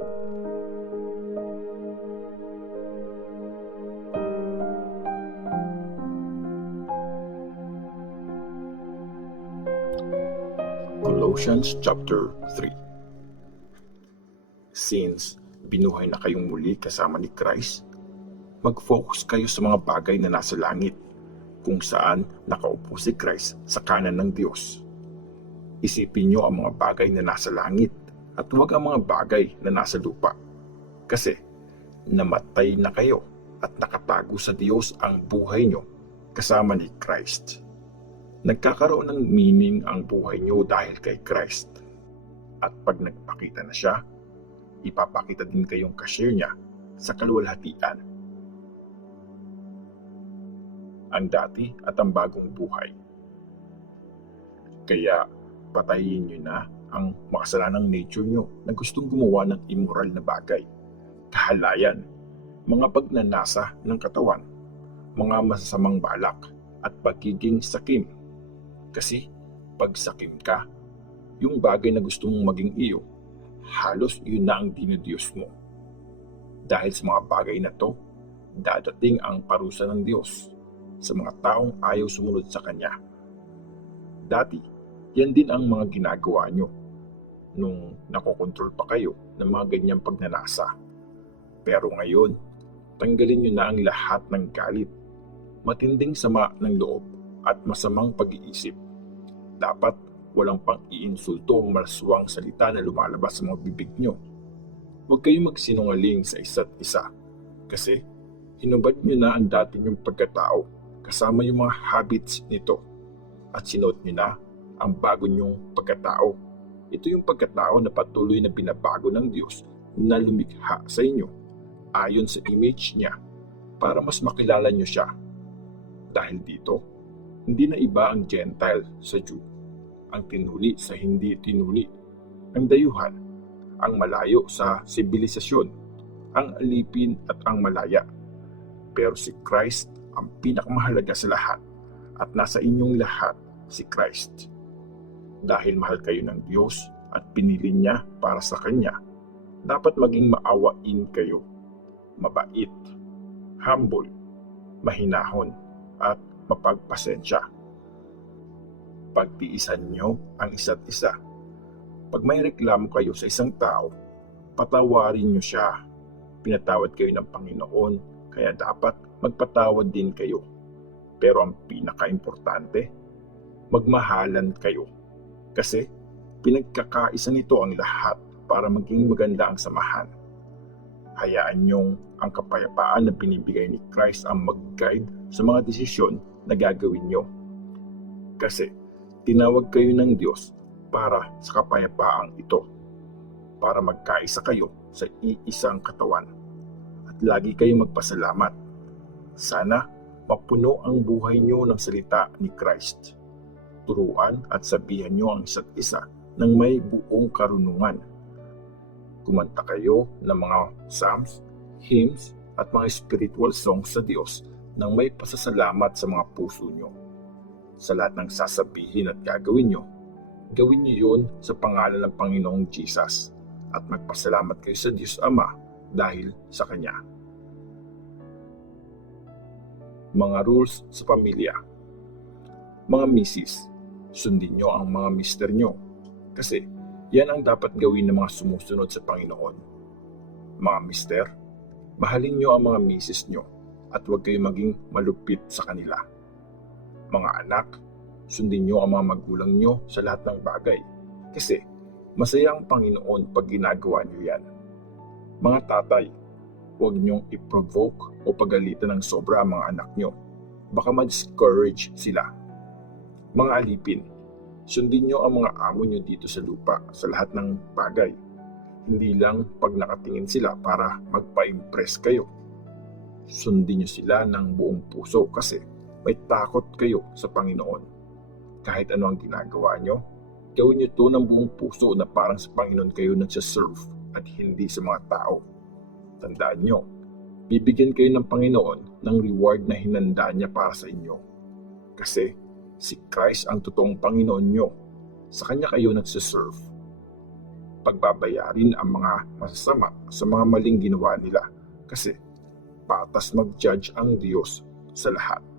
Colossians chapter 3. Since binuhay na kayong muli kasama ni Christ, mag-focus kayo sa mga bagay na nasa langit, kung saan nakaupo si Christ sa kanan ng Diyos. Isipin niyo ang mga bagay na nasa langit at huwag ang mga bagay na nasa lupa. Kasi namatay na kayo at nakatago sa Diyos ang buhay niyo kasama ni Christ. Nagkakaroon ng meaning ang buhay niyo dahil kay Christ. At pag nagpakita na siya, ipapakita din kayong ka-share niya sa kaluwalhatian. Ang dati at ang bagong buhay. Kaya patayin niyo na ang makasalanang nature niyo na gustong gumawa ng immoral na bagay, kahalayan, mga pagnanasa ng katawan, mga masasamang balak, at pagiging sakim. Kasi pag sakim ka, yung bagay na gusto mong maging iyo, halos yun na ang dinidiyos mo. Dahil sa mga bagay na to, dadating ang parusa ng Diyos sa mga taong ayaw sumunod sa Kanya. Dati, yan din ang mga ginagawa nyo nung nakokontrol pa kayo ng mga ganyang pagnanasa. Pero ngayon, tanggalin nyo na ang lahat ng galit, matinding sama ng loob, at masamang pag-iisip. Dapat walang pang-iinsulto o malaswang salita na lumalabas sa mga bibig nyo. Huwag kayong magsinungaling sa isa't isa, kasi hinubad nyo na ang dati nyong pagkatao kasama yung mga habits nito, at sinuot nyo na ang bago nyong pagkatao. Ito yung pagkatao na patuloy na binabago ng Diyos na lumikha sa inyo ayon sa image niya para mas makilala nyo siya. Dahil dito, hindi na iba ang Gentile sa Jew, ang tinuli sa hindi tinuli, ang dayuhan, ang malayo sa sibilisasyon, ang alipin at ang malaya. Pero si Christ ang pinakamahalaga sa lahat, at nasa inyong lahat si Christ. Dahil mahal kayo ng Diyos at pinili niya para sa Kanya, dapat maging maawain kayo, mabait, humble, mahinahon, at mapagpasensya. Pagtiisan nyo ang isa't isa. Pag may reklamo kayo sa isang tao, patawarin nyo siya. Pinatawad kayo ng Panginoon, kaya dapat magpatawad din kayo. Pero ang pinaka-importante, magmahalan kayo. Kasi pinagkakaisa nito ang lahat para maging maganda ang samahan. Hayaan nyong ang kapayapaan na binibigay ni Christ ang mag-guide sa mga desisyon na gagawin nyo. Kasi tinawag kayo ng Diyos para sa kapayapaang ito, para magkaisa kayo sa iisang katawan, at lagi kayong magpasalamat. Sana mapuno ang buhay nyo ng salita ni Christ. Turuan at sabihan nyo ang isa't isa ng may buong karunungan. Kumanta kayo ng mga psalms, hymns, at mga spiritual songs sa Diyos nang may pasasalamat sa mga puso nyo. Sa lahat ng sasabihin at gagawin nyo yun sa pangalan ng Panginoong Jesus, at magpasalamat kayo sa Diyos Ama dahil sa Kanya. Mga rules sa pamilya. Mga misis, sundin nyo ang mga mister nyo, kasi yan ang dapat gawin ng mga sumusunod sa Panginoon. Mga mister, mahalin nyo ang mga misis nyo at huwag kayong maging malupit sa kanila. Mga anak, sundin nyo ang mga magulang nyo sa lahat ng bagay, kasi masaya ang Panginoon pag ginagawa nyo yan. Mga tatay, huwag nyong i-provoke o pagalitan ng sobra ang mga anak nyo. Baka ma-discourage sila. Mga alipin, sundin nyo ang mga amo nyo dito sa lupa sa lahat ng bagay. Hindi lang pag nakatingin sila para magpa-impress kayo. Sundin nyo sila ng buong puso kasi may takot kayo sa Panginoon. Kahit ano ang ginagawa nyo, gawin nyo ito ng buong puso na parang sa Panginoon kayo nagsaserve at hindi sa mga tao. Tandaan nyo, bibigyan kayo ng Panginoon ng reward na hinanda niya para sa inyo. Kasi si Christ ang totoong Panginoon nyo. Sa Kanya kayo nagsaserve. pagbabayarin ang mga masasama sa mga maling ginawa nila kasi patas mag-judge ang Diyos sa lahat.